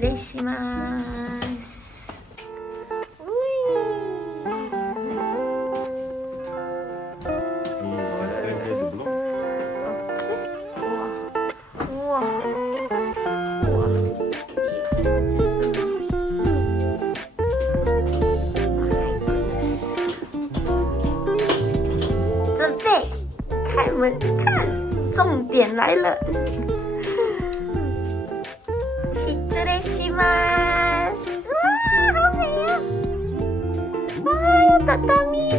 失礼します。准备开门看，重点来了。失礼します。哇，好美啊！哇，有畳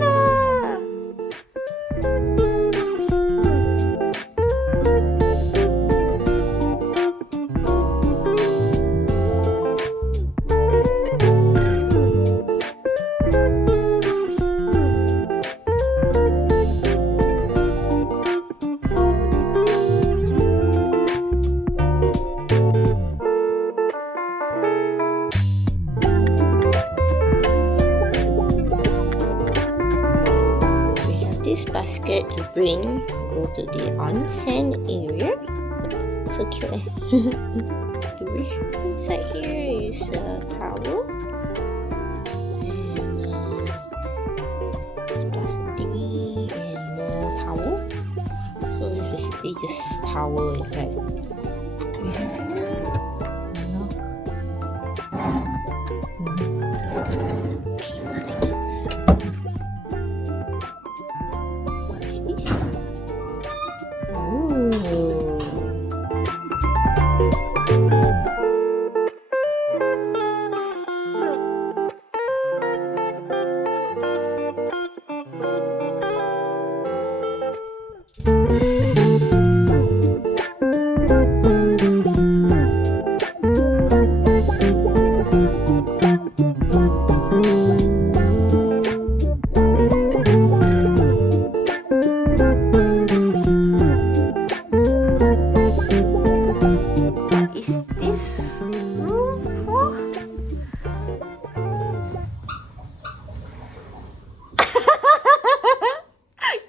了。This basket to bring, go to the onsen area. So cute, Inside here is a towel and it's plastic thingy and more towel. So it's basically just towel inside. We have here knock. Okay, nothing else.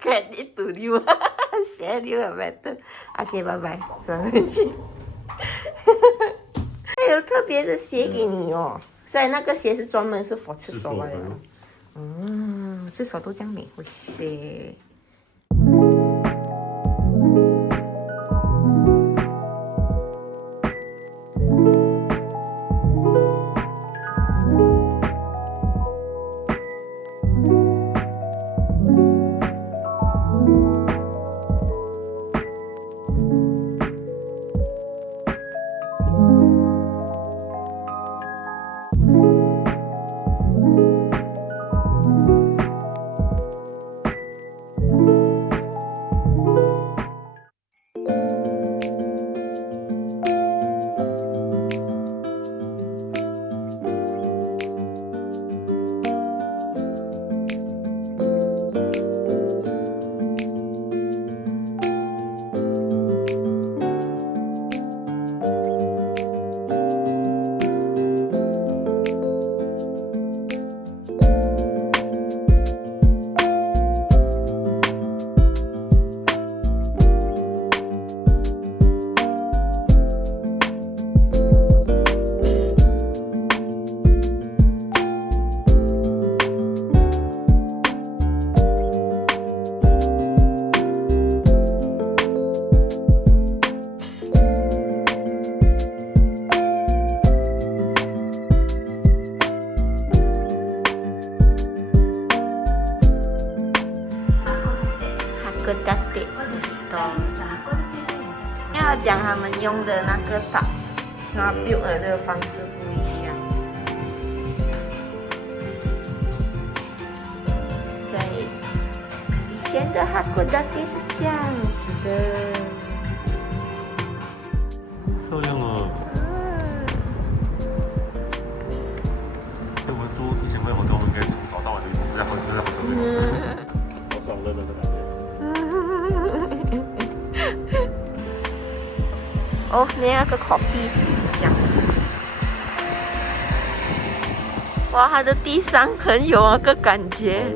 Credit to you. Share you a better. Okay, bye bye. 还有特别的鞋给你哦，所以那个鞋是专门是 for 赤手的。赤手都这样美，哇塞！Hakodate Store， 要讲他们用的那个岛，那 build 的方式不一样，所以以前的 Hakodate 是这样子的。漂亮啊！我们租1000块房子，我们应该从早到晚就在好久好爽乐乐的感觉。哦，那个 coffee 这样。哇，它的地上很有那个感觉。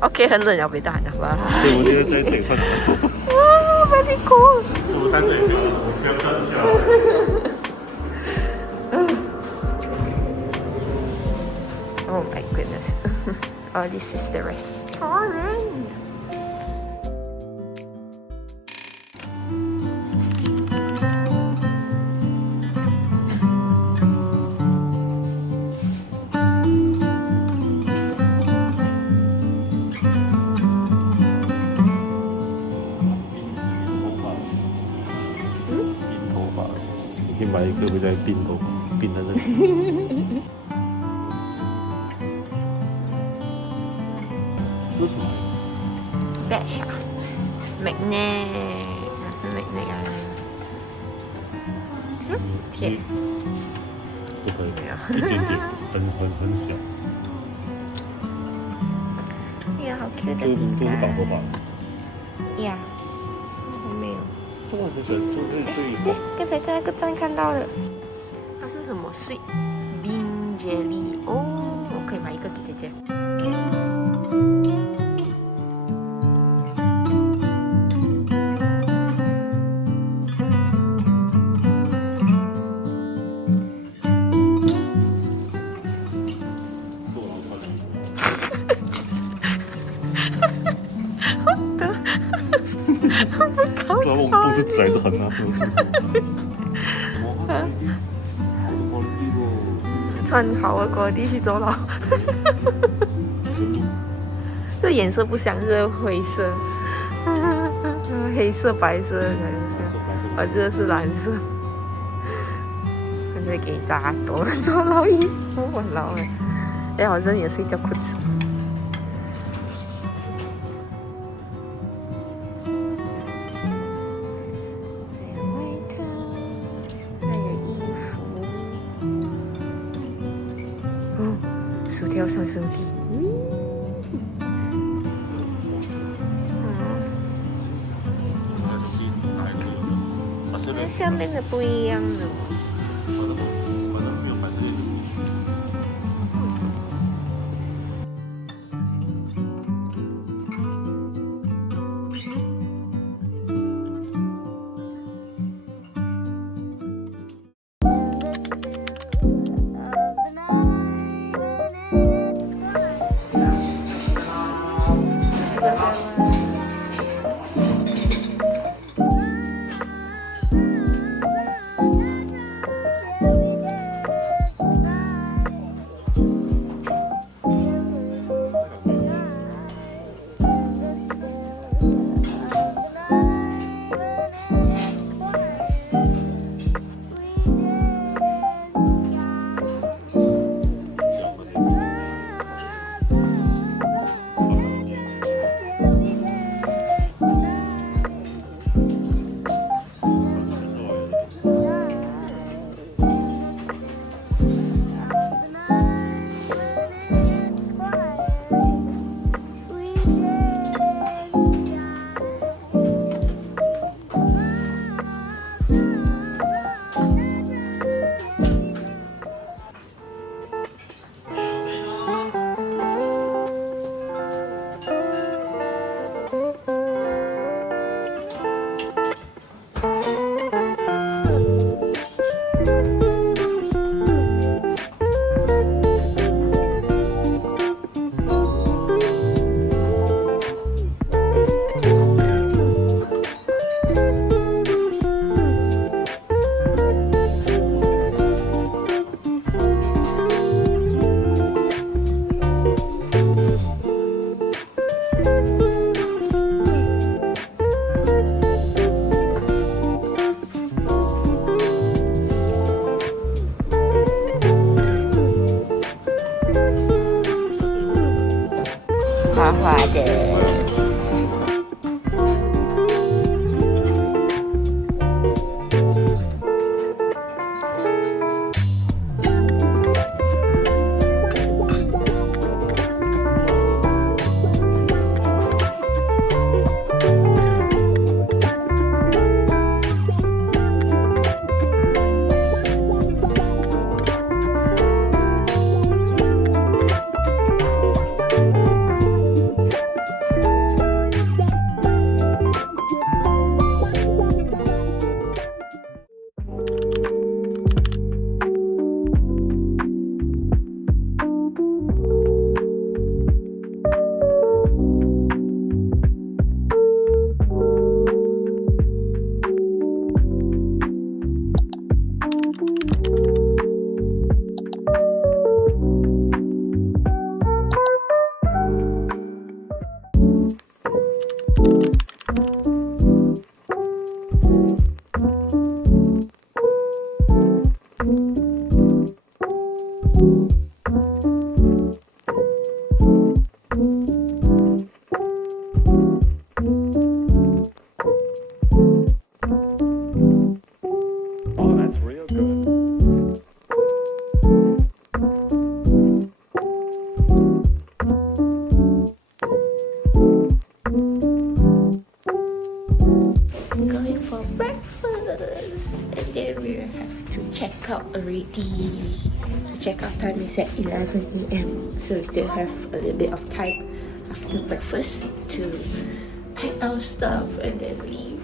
OK， 很冷了，别大喊了吧？对，我觉得在这里穿什么？哇 ，very cool。我在这里穿，不要穿出去了。Oh my goodness. Oh, this is the restaurant.可以买一个回来冰头，冰在这里。这是什么 Batch 啊 ，magnet， magnet 啊，铁，不可以，一点点，很小。哎呀，好 cute 的都饼干。是绑头发。呀，还没有。这个很小，这刚才在那个站看到的，它是什么 sweet bean jelly？ 哦，我可以买一个给姐姐。不知道我是直还是横啊？穿好的过地去走了。这颜色不像是灰色，黑色、白色的感觉，啊，这是蓝色。现在给扎多做老衣服，我老了。哎，好像也是一条裤子。薯条上升机，那下面的不一样的。already. The checkout time is at 11 a.m. So we still have a little bit of time after breakfast to pack our stuff and then leave.